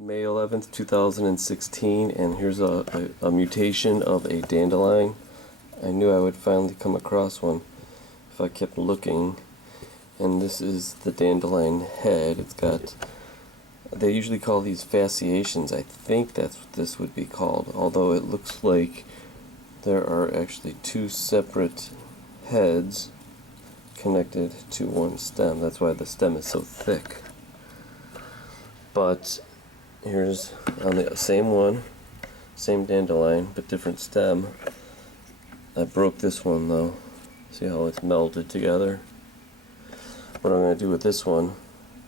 May 11th, 2016, and here's a mutation of a dandelion. I knew I would finally come across one if I kept looking. And this is the dandelion head. It's got, they usually call these fasciations. I think that's what this would be called, although it looks like there are actually two separate heads connected to one stem. That's why the stem is so thick. But here's on the same one, same dandelion, but different stem. I broke this one though. See how it's melded together? What I'm going to do with this one,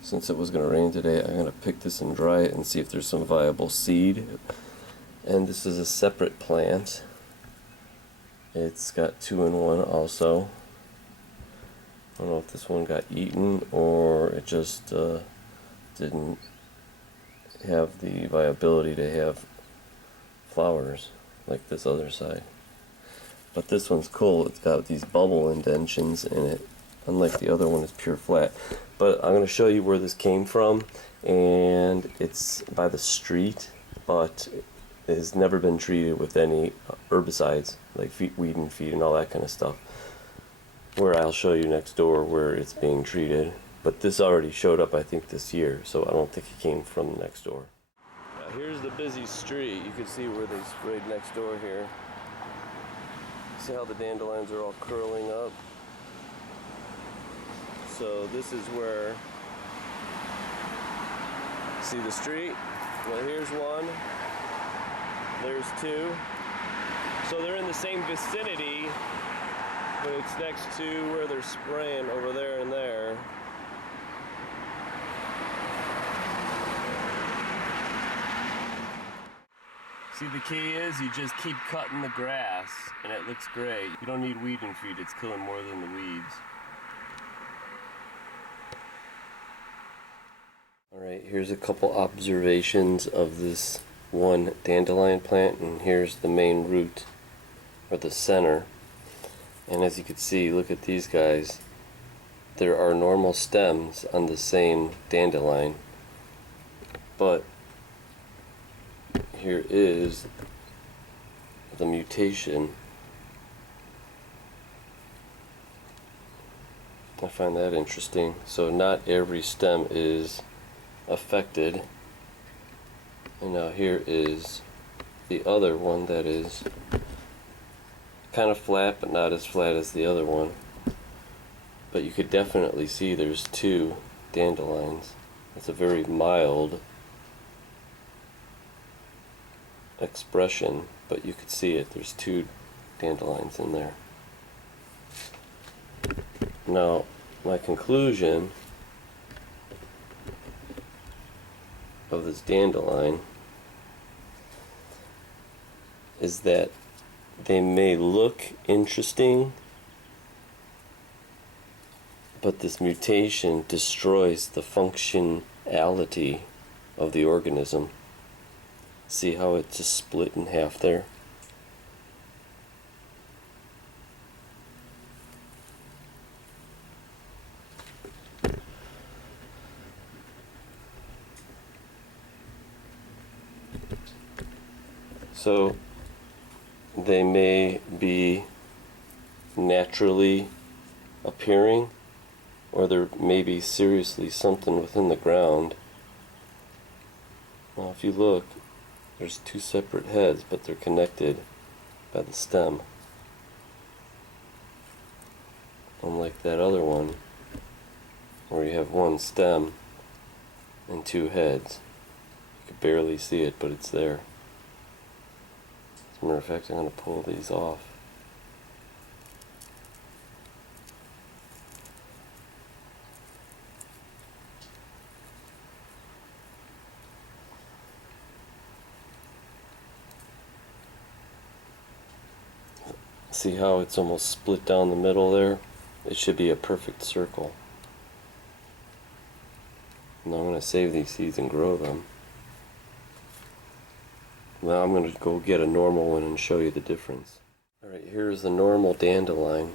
since it was going to rain today, I'm going to pick this and dry it and see if there's some viable seed. And this is a separate plant. It's got 2-in-1 also. I don't know if this one got eaten or it just didn't have the viability to have flowers like this other side. But this one's cool. It's got these bubble indentions in it, unlike the other one is pure flat. But I'm going to show you where this came from, and it's by the street, but it has never been treated with any herbicides like weed and feed and all that kind of stuff. Where I'll show you next door where it's being treated. But this already showed up, I think, this year, so I don't think it came from next door. Now here's the busy street. You can see where they sprayed next door here. See how the dandelions are all curling up? So this is where, see the street? Well, here's one, there's two. So they're in the same vicinity, but it's next to where they're spraying over there and there. See, the key is you just keep cutting the grass and it looks great. You don't need weed and feed, it's killing more than the weeds. Alright, here's a couple observations of this one dandelion plant, and here's the main root, or the center. And as you can see, look at these guys. There are normal stems on the same dandelion, but here is the mutation. I find that interesting. So not every stem is affected. And now here is the other one that is kind of flat, but not as flat as the other one. But you could definitely see there's two dandelions. It's a very mild expression, but you could see it. There's two dandelions in there. Now, my conclusion of this dandelion is that they may look interesting, but this mutation destroys the functionality of the organism. See how it just split in half there? So they may be naturally appearing, or there may be seriously something within the ground. Now if you look, there's two separate heads, but they're connected by the stem. Unlike that other one, where you have one stem and two heads. You can barely see it, but it's there. As a matter of fact, I'm going to pull these off. See how it's almost split down the middle there? It should be a perfect circle. Now I'm going to save these seeds and grow them. Now I'm going to go get a normal one and show you the difference. Alright, here's the normal dandelion.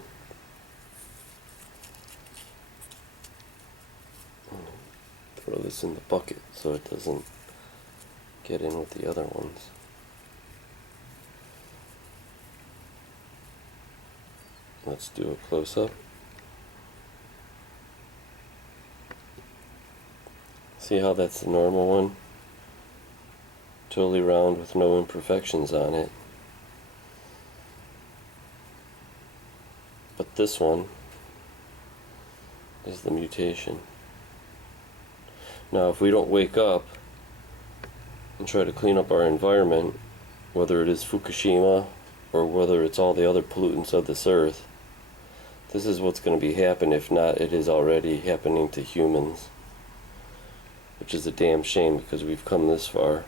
Throw this in the bucket so it doesn't get in with the other ones. Let's do a close-up. See how that's the normal one? Totally round with no imperfections on it. But this one is the mutation. Now if we don't wake up and try to clean up our environment, whether it is Fukushima or whether it's all the other pollutants of this earth, this is what's going to be happening. If not, it is already happening to humans, which is a damn shame because we've come this far.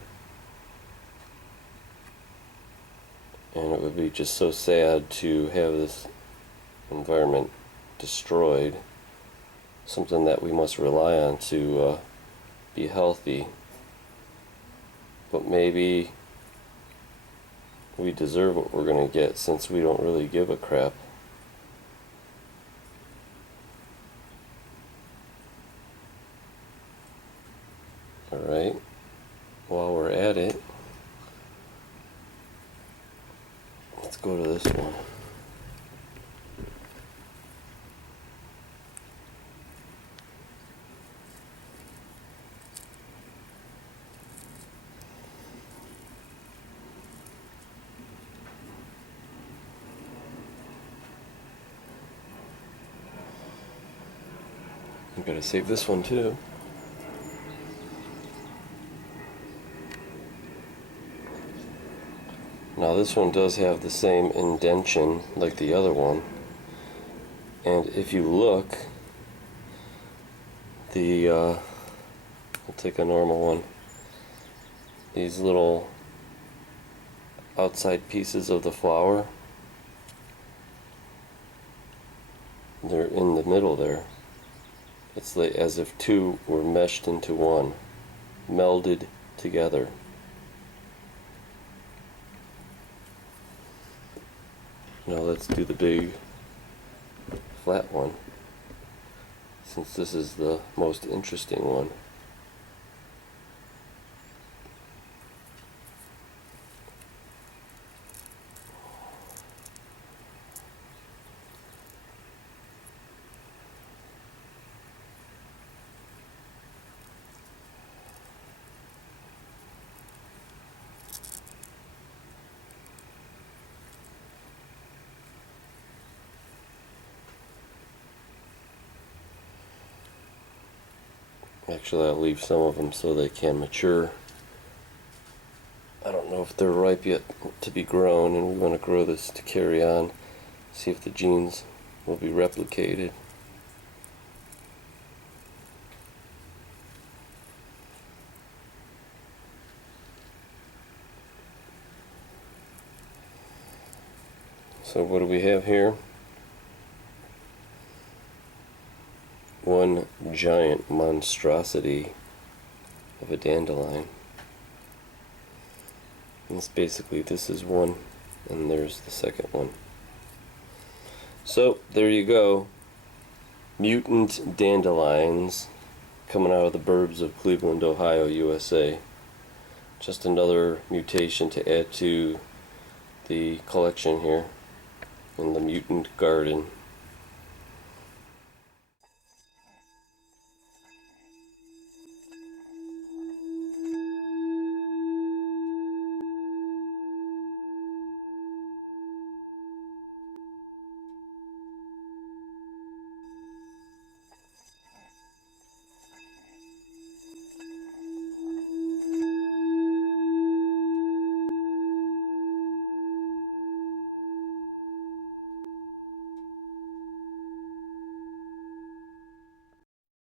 And it would be just so sad to have this environment destroyed, something that we must rely on to be healthy. But maybe we deserve what we're going to get since we don't really give a crap. Alright, while we're at it, let's go to this one. I'm gonna save this one too. Now this one does have the same indentation like the other one, and if you look, I'll take a normal one, these little outside pieces of the flower, they're in the middle there. It's like as if two were meshed into one, melded together. Now let's do the big flat one, since this is the most interesting one. Actually, I'll leave some of them so they can mature. I don't know if they're ripe yet to be grown, and we want to grow this to carry on, see if the genes will be replicated. So what do we have here? One giant monstrosity of a dandelion. And it's basically, this is one, and there's the second one. So there you go, mutant dandelions coming out of the burbs of Cleveland, Ohio, USA. Just another mutation to add to the collection here in the mutant garden.